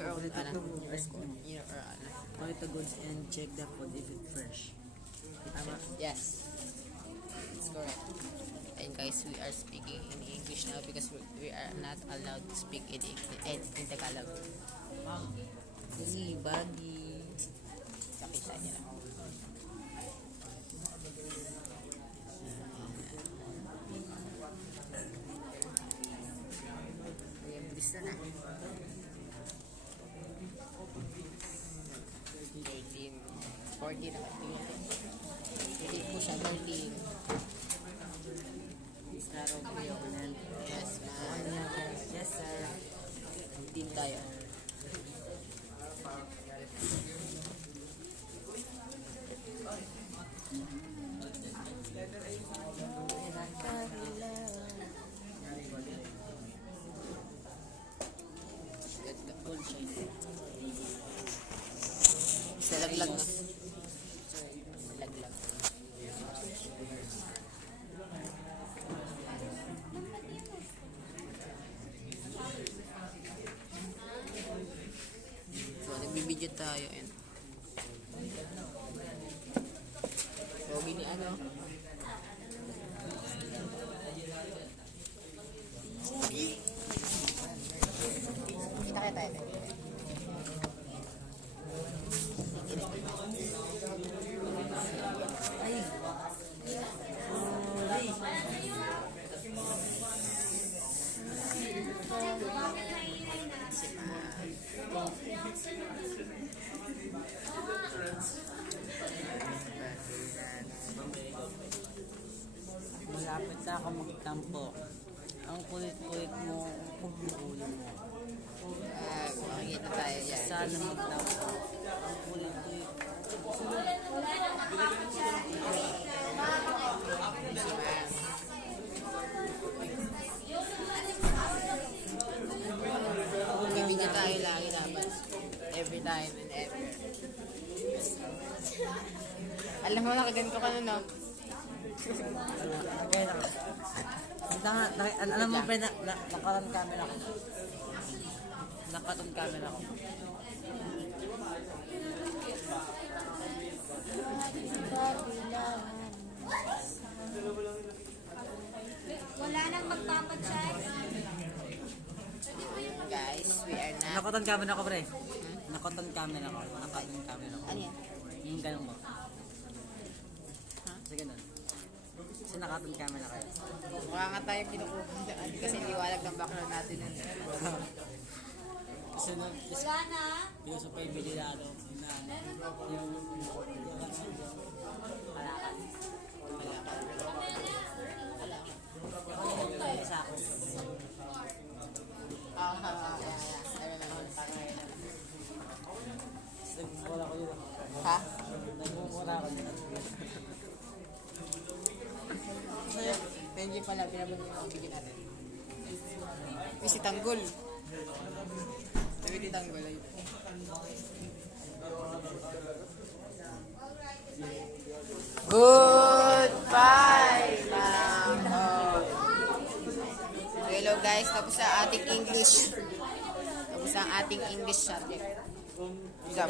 your own, Quality ano? food. Quality goods and check the food if it's fresh. Tama? Yes. That's correct. And guys, we are speaking in English now because we are not allowed to speak in English, in Tagalog. Sige, bagi. Sakita nila. Ayan, bilis na na. 13. 14 na katingin. Hindi po siya 13. Claro, kuya ko na. Yes, ma'am. Yes, sir. 15 tayo. Sa laglag na. Laglag. So, nagbibidyo tayo. Pogi ni ano? Kita kaya tayo. Ay! Malapit na ako magtampo. Ang kulit-kulit mo, ulo mo. Makikita tayo dyan. Sana magtampo. Ang kulit-kulit. Bibigyan tayo lagi dapat. Every time and ever. Alam mo, nakaganto ka na, no? Okay na. Alam mo ba, nakaroon camera ko. Nakaroon camera ko. Wala nang magpapacheck. Guys, we are not... Nakaroon camera ko, pre. Nakaroon camera ko. Nakaroon camera ko. Ano yan? Yung ganun mo. Sige nun. Kasi nakaroon camera kayo. Mukha nga tayo kinukuhaan kasi liwalag ng background natin. Kasi nun, Wala na. yung sa pay-bili na ano, yung kalakan. Sa akin. Nagmumura ko yun. Ha? Nagmumura ko yun. Thank you pala, pinabalik mo ang bigyan natin. Si Tanggol. Sabi ni Tanggol ay. Goodbye, ma'am. Oh. Hello guys, tapos sa ating English. Tapos ang ating English subject. Isa